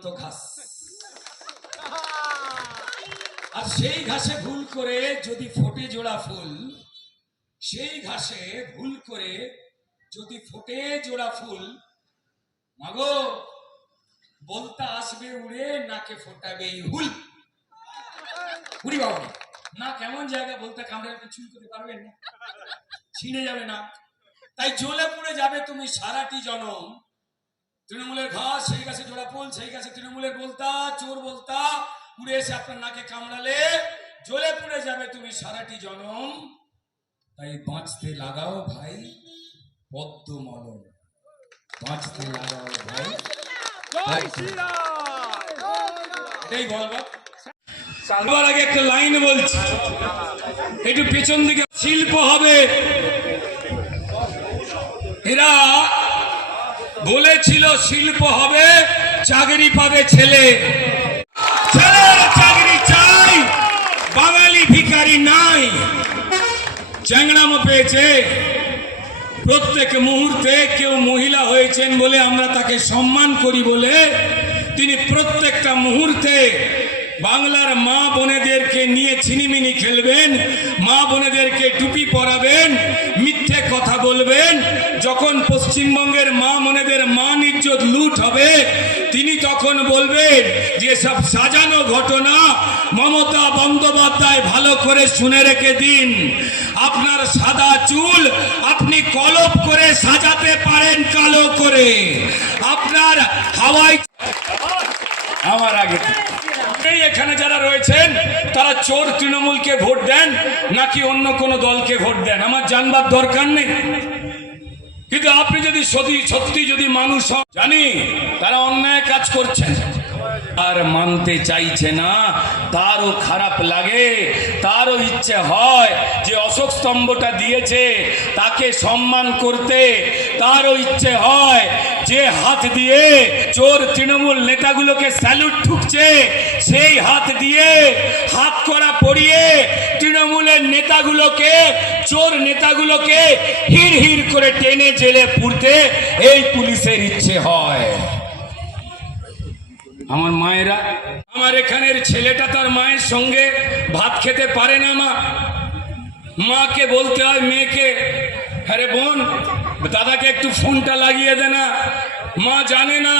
বাড়ন্ত ঘাস। আর সেই ঘাসে ভুল করে যদি ফোটে জোড়া ফুল, সেই ঘাসে ভুল করে যদি ফোটে জোড়া ফুল, মাগো, বলতা আসবে উড়ে, নাকে ফোটাবে হুল। উড়ি বাবা না কেমন জায়গা বলতে কামড়ে চুল করতে পারবেন না। ছিঁড়ে যাবে না। তাই জ্বলে পুড়ে যাবে তুমি সারাটি জনম। তৃণমূলের ঘাস সেই গাছে জোড়া ফুল সেই গাছে তৃণমূলের বলতা চোর বলতা উড়ে এসে আপনার নাকে কামড়ালে জ্বলে পুড়ে যাবে তুমি সারাটি জনম। তাই বাঁচতে লাগাও ভাই পদ্ম মলম। বাঁচতে লাগাও ভাই। এই বলবা আগে একটা লাইন বলছি। একটু পেছন দিকে। শিল্প হবে। এরা বলেছিল শিল্প হবে, চাকরি পাবে ছেলে। চাকরি চাই, বাঙালি ভিখারি নাই। চ্যাংড়ামো পেয়েছে। প্রত্যেক মুহূর্তে কেউ মহিলা হয়েছেন বলে আমরা তাকে সম্মান করি বলে তিনি প্রত্যেকটা মুহূর্তে বাংলার মা বোনেদেরকে নিয়ে ছিনিমিনি খেলবেন, মা বোনেদেরকে টুপি পরাবেন, মিথ্যে কথা বলবেন। যখন পশ্চিমবঙ্গের মা বোনেদের মান ইজ্জত লুট হবে, তিনি তখন বলবেন যে সব সাজানো ঘটনা মমতা বন্দ্যোপাধ্যায় ভালো করে শুনে রেখে দিন। আপনার সাদা চুল আপনি কলপ করে সাজাতে পারেন কালো করে। আপনার হাওয়াই আমার আগে এই এখানে যারা রয়েছেন, তারা চোর তৃণমূলকে ভোট দেন, নাকি অন্য কোনো দলকে ভোট দেন? আমার জানবার দরকার নেই। কিন্তু আপনি যদি সত্যি সত্যি যদি মানুষ জানি তারা অন্যায় কাজ করছেন। আর মানতে চাইছে না, তারও খারাপ লাগে, তারও ইচ্ছে হয় যে অশোক স্তম্ভটা দিয়েছে, তাকে সম্মান করতে তারও ইচ্ছে হয় যে হাত দিয়ে চোর তৃণমূল নেতাগুলোকে স্যালুট ঠুকছে, সেই হাত দিয়ে হাত করা পড়িয়ে তৃণমূলের নেতাগুলোকে চোর নেতাগুলোকে হির হির করে টেনে জেলে পুরতে এই পুলিশের ইচ্ছে হয়। আমার মায়েরা, আমার এখানের ছেলেটা তার মায়ের সঙ্গে ভাত খেতে পারে না মা। মাকে বলতে হয়, মেয়েকে, আরে বোন, দাদাকে একটু ফোনটা লাগিয়ে দে না। মা জানে না।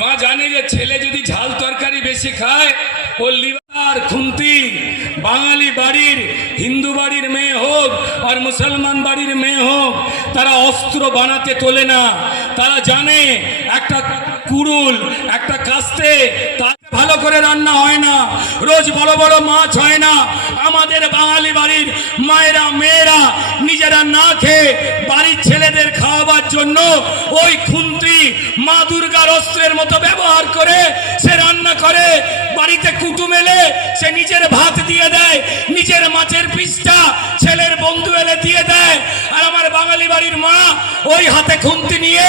মা জানে যে ছেলে যদি ঝাল তরকারি বেশি খায় ও লিভার খুন্তি। বাঙালি বাড়ির, হিন্দু বাড়ির মেয়ে হোক আর মুসলমান বাড়ির মেয়ে হোক, তারা অস্ত্র বানাতে তোলে না। তারা জানে একটা কুরুল, একটা কাস্তে তা ভালো করে রান্না হয় না। রোজ বড় বড় মাছ হয় না। আমাদের বাঙালি বাড়ির মায়েরা, মেয়েরা নিজেরা না খেয়ে বাড়ির ছেলেদের খাওয়াবার জন্য ওই খুন্তি মা দুর্গার অস্ত্রের মতো ব্যবহার করে সে রান্না করে। বাড়িতে কুটুম এলে সে নিজের ভাত দিয়ে দেয়, নিজের মাছের পিসটা ছেলের বন্ধু এলে দিয়ে দেয়। আর আমার বাঙালি বাড়ির মা ওই হাতে খুন্তি নিয়ে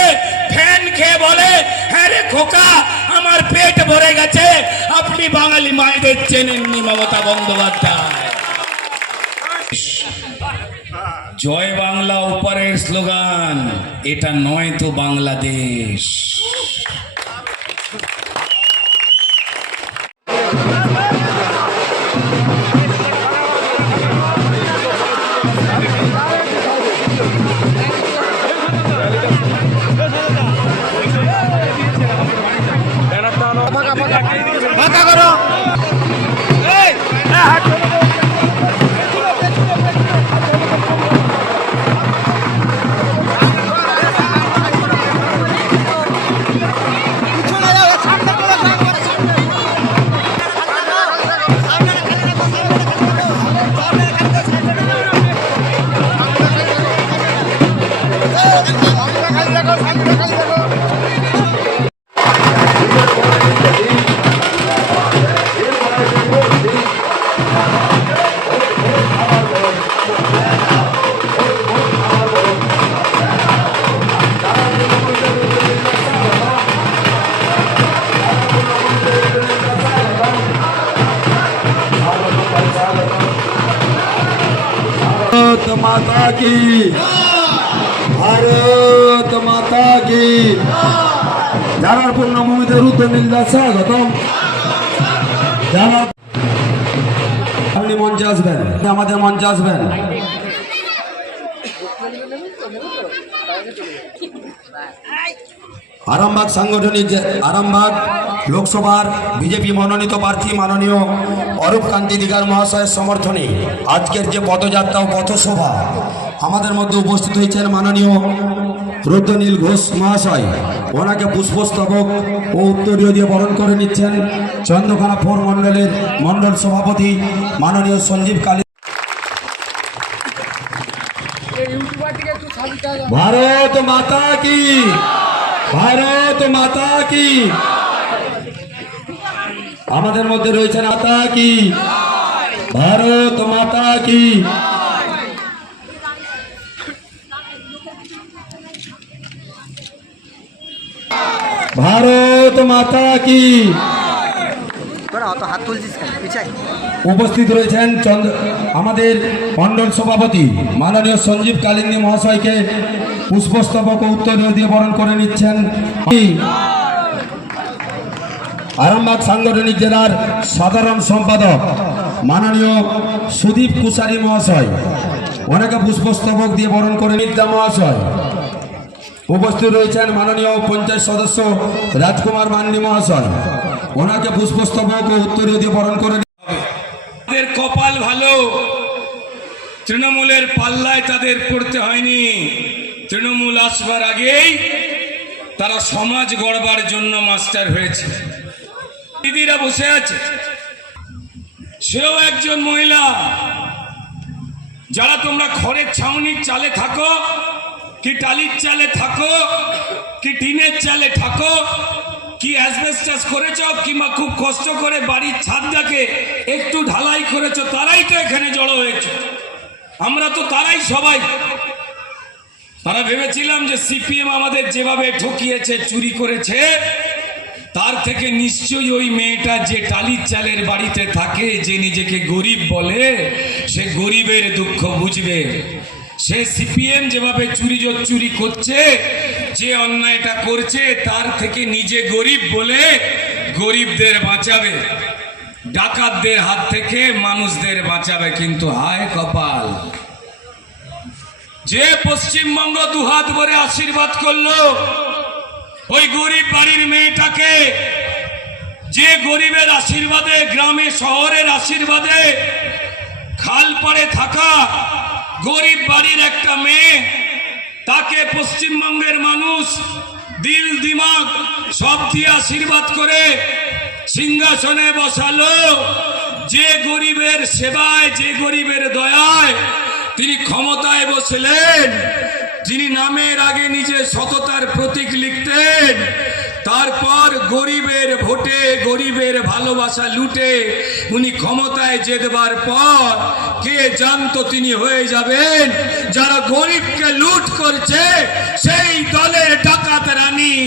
ফ্যান খেয়ে বলে হ্যাঁ রে খোকা, আমার পেট ভরে গেছে। আপনি বাঙালি মায়েদের চেনেননি মমতা বন্দ্যোপাধ্যায়। জয় বাংলা উপরের স্লোগান, এটা নয় তো বাংলাদেশ। ফাঁকা করো। माता की भारत माता की জানার পূর্ণভূমিতে রুদ্র নীলদাস স্বাগতম জানার আপনি মঞ্চে আসবেন আমাদের মঞ্চে আসবেন আরামবাগ সাংগঠনিক যে আরামবাগ লোকসভার বিজেপি মনোনীত প্রার্থী মাননীয় অরূপ কান্তি দিগার মহাশয়ের সমর্থনে আজকের যে পদযাত্রা ও পথসভা, আমাদের মধ্যে উপস্থিত হয়েছেন মাননীয় রুদ্রনীল ঘোষ মহাশয়। ওনাকে পুষ্পস্তবক ও উত্তরীয় দিয়ে বরণ করে নিচ্ছেন চন্দ্রকোনা ফোর মণ্ডলের মণ্ডল সভাপতি মাননীয় সঞ্জীব কালী। ভারত মাতা কি? ভারত মাতা কি? আমাদের মধ্যে রয়েছেন মাতা কি? ভারত মাতা কি? ভারত মাতা কি? উপস্থিত রয়েছেন চন্দ্র, আমাদের মণ্ডল সভাপতি মাননীয় সঞ্জীব কালিন্দী মহাশয়কে পুষ্পস্তবক উত্তর দিয়ে বরণ করে নিচ্ছেন। আরামবাগ সাংগঠনিক জেলার সাধারণ সম্পাদক মাননীয় সুদীপ কুশারি মহাশয়, ওনাকে পুষ্পস্তবক দিয়ে বরণ করে নিদ্যা মহাশয়। উপস্থিত রয়েছেন মাননীয় পঞ্চায়েত সদস্য রাজকুমার মান্ডি মহাশয় ওনাকে পুষ্পস্তবক ও উত্তরীয় দিয়ে বরণ করে তাদের কপাল ভালো। তৃণমূলের পাল্লায় তাদের পড়তে হয়নি। তৃণমূল আসবার আগেই তারা সমাজ গড়বার জন্য মাস্টার হয়েছে। দিদিরা বসে আছে। সেও একজন মহিলা। যারা তোমরা খড়ের ছাউনির চালে থাকো, কি টালির চালে থাকো, কি টিনের চালে থাকো কি অ্যাসবেস্টাস করেছ? কিংবা খুব কষ্ট করে বাড়ির ছাদটাকে একটু ঢালাই করেছ? তারাই তো এখানে জড়ো হয়েছে। আমরা তো তারাই সবাই। তারা ভেবেছিলাম যে সিপিএম আমাদের যেভাবে ঠকিয়েছে, চুরি করেছে, তার থেকে নিশ্চয়ই ওই মেয়েটা যে টালির চালের বাড়িতে থাকে, যে নিজেকে গরিব বলে, সে গরিবের দুঃখ বুঝবে। সে সিপিএম যেভাবে চুরি চুরি করছে, যে অন্যায়টা করছে, তার থেকে নিজে গরিব বলে গরিবদের বাঁচাবে। ডাকাতদের হাত থেকে মানুষদের বাঁচাবে কিন্তু হায় কপাল। যে পশ্চিমবঙ্গ দুহাত ভরে আশীর্বাদ করল, ওই গরিব বাড়ির মেয়েটাকে, যে গরিবের আশীর্বাদে, গ্রামে, শহরের আশীর্বাদে, খাল পাড়ে থাকা গরিব বাড়ির একটা মেয়ে, তাকে পশ্চিমবঙ্গের মানুষ দিল দিমাগ সব দিয়ে আশীর্বাদ করে সিংহাসনে বসালো। যে গরিবের সেবায়, যে গরিবের দয়ায় তিনি ক্ষমতায় বসলেন, যিনি নামের আগে নিজে সততার প্রতীক লিখতেন তারপর গরিবের ভোটে গরিবের ভালোবাসা লুটে উনি ক্ষমতায় যেতবার পর কে জানতো তিনি হয়ে যাবেন? যারা গরিবকে লুট করছে, সেই দলের ডাকাত রানী।